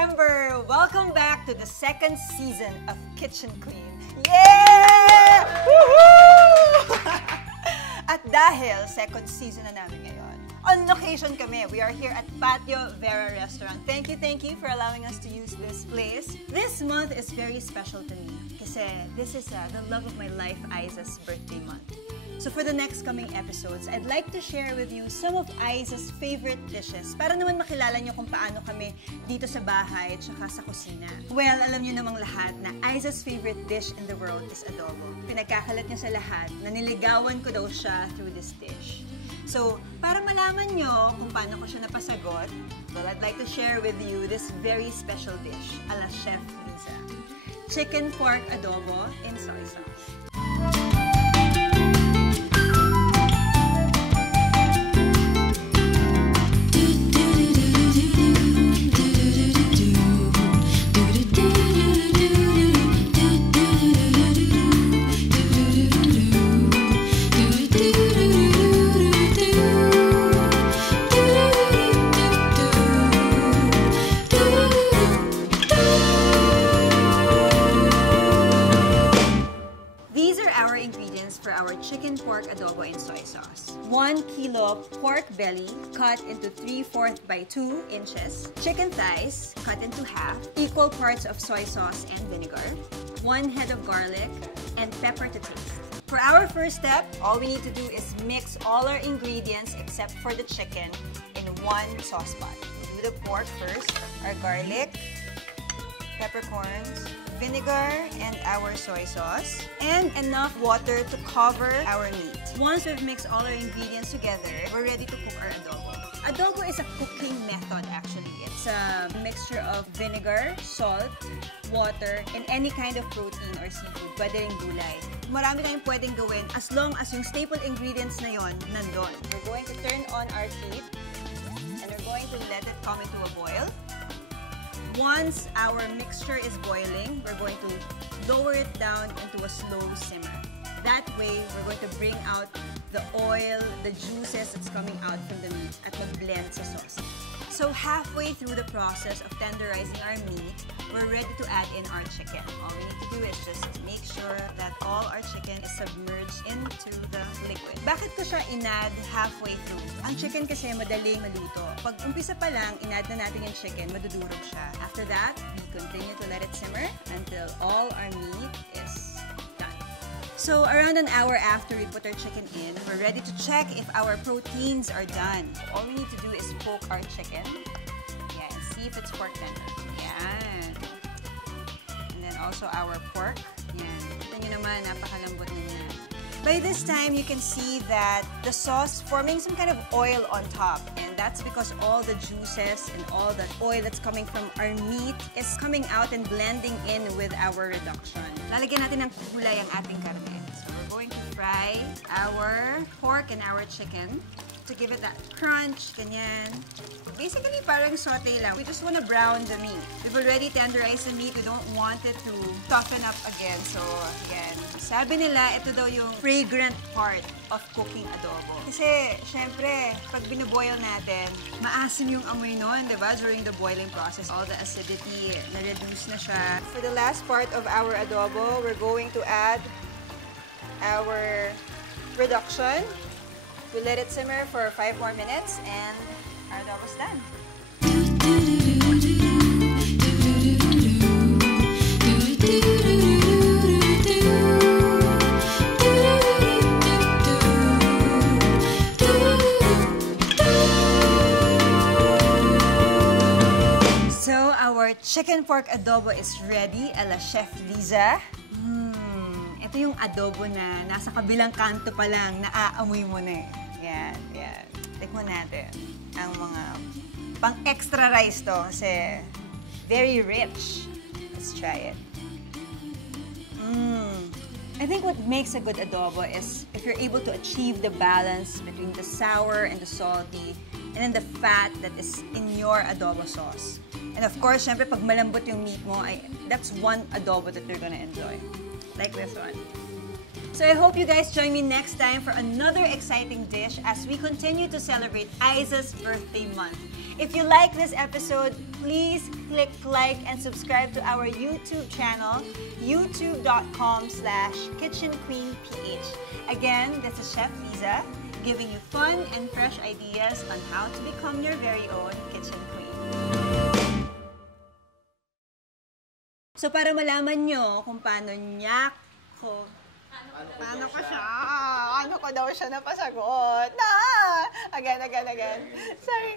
September! Welcome back to the second season of Kitchen Queen. Yeah! Woohoo! At dahil second season na namin ngayon, on location kami. We are here at Patio Vera Restaurant. Thank you for allowing us to use this place. This month is very special to me kasi this is the love of my life, Aiza's birthday month. So for the next coming episodes, I'd like to share with you some of Aiza's favorite dishes para naman makilala nyo kung paano kami dito sa bahay at saka sa kusina. Well, alam nyo namang lahat na Aiza's favorite dish in the world is adobo. Pinagkakalat niya sa lahat na niligawan ko daw siya through this dish. So, para malaman nyo kung paano ko siya napasagot, well, I'd like to share with you this very special dish a la Chef Liza. Chicken pork adobo in soy sauce. For our chicken pork adobo in soy sauce. 1 kilo pork belly cut into 3/4 by 2 inches. Chicken thighs cut into half. Equal parts of soy sauce and vinegar. 1 head of garlic and pepper to taste. For our first step, all we need to do is mix all our ingredients except for the chicken in one sauce pot. We do the pork first, our garlic, peppercorns, vinegar, and our soy sauce, and enough water to cover our meat. Once we've mixed all our ingredients together, we're ready to cook our adobo. Adobo is a cooking method actually. It's a mixture of vinegar, salt, water, and any kind of protein or seafood. Pwede rin gulay. Marami tayong pwedeng gawin as long as yung staple ingredients na yon nandun. We're going to turn on our heat, and we're going to let it come into a boil. Once our mixture is boiling, we're going to lower it down into a slow simmer. That way, we're going to bring out the oil, the juices that's coming out from the meat at mag-blend sa sauce. So halfway through the process of tenderizing our meat, we're ready to add in our chicken. All we need to do is just make sure that all our chicken is submerged into the liquid. Bakit ko siya inad halfway through? Ang chicken kasi madaling maluto. Pag umpisa pa lang, inad na natin yung chicken, madudurog siya. After that, we continue to let it simmer until all our meat is done. So around an hour after we put our chicken in, we're ready to check if our proteins are done. All we need to do is poke our chicken. Yeah, and see if it's pork tender. Yan. And then also our pork. Yan. Ito nyo naman, napakalambot na niya. By this time, you can see that the sauce forming some kind of oil on top. And that's because all the juices and all the oil that's coming from our meat is coming out and blending in with our reduction. Lalagyan natin ng gulay ang ating karne. So we're going to fry our pork and our chicken to give it that crunch, ganyan. Basically, parang saute lang. We just want to brown the meat. We've already tenderized the meat. We don't want it to toughen up again. So, again, sabi nila, ito daw yung fragrant part of cooking adobo. Kasi, syempre, pag binoboil natin, maasim yung amoy nun, di ba? During the boiling process, all the acidity, na-reduce na siya. For the last part of our adobo, we're going to add our reduction. We let it simmer for 5 more minutes and our adobo's done. So our chicken pork adobo is ready a la Chef Liza. Ito yung adobo na nasa kabilang kanto pa lang, naaamoy mo na eh. Yan, yan. Tikman natin ang mga pang-extra rice to kasi very rich. Let's try it. I think what makes a good adobo is if you're able to achieve the balance between the sour and the salty and then the fat that is in your adobo sauce. And of course, syempre, pag malambot yung meat mo, that's one adobo that you're gonna enjoy. Like this one. So I hope you guys join me next time for another exciting dish as we continue to celebrate Aiza's birthday month. If you like this episode, please click like and subscribe to our YouTube channel, youtube.com/kitchenqueenph. Again, this is Chef Liza, giving you fun and fresh ideas on how to become your very own kitchen queen. So para malaman nyo kung paano paano ko daw siya napasagot. Again. Sorry.